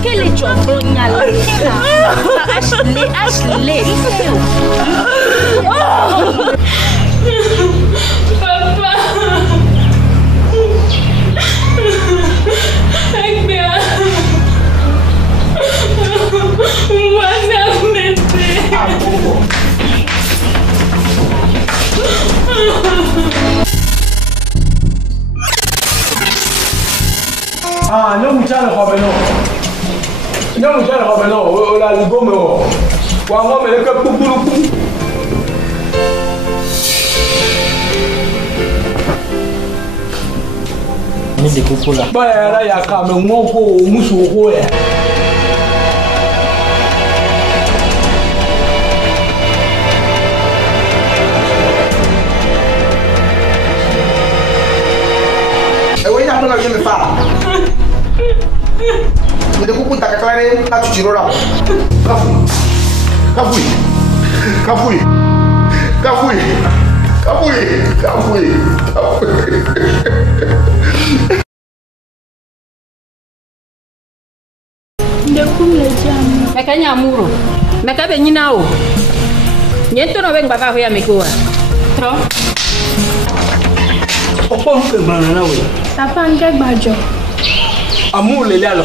Che le giovrognale. Ashley. Papa. Ah, non mi c'è la roba no. Non mi c'è la roba no, la ligome o. Quando me le capu. Ni de kukula. Ba ya ya ka me mo ko musu ko ya. Não alguém me fala. Me dê cucu, tá claro, tá te tirou lá. Cafui. Mekanya amuro. Mekabe nyina o. Nyento no wenga va hoya mekoa. Tro. Opo nke gbana na we. Papa nke gbajo. Amu le le alo.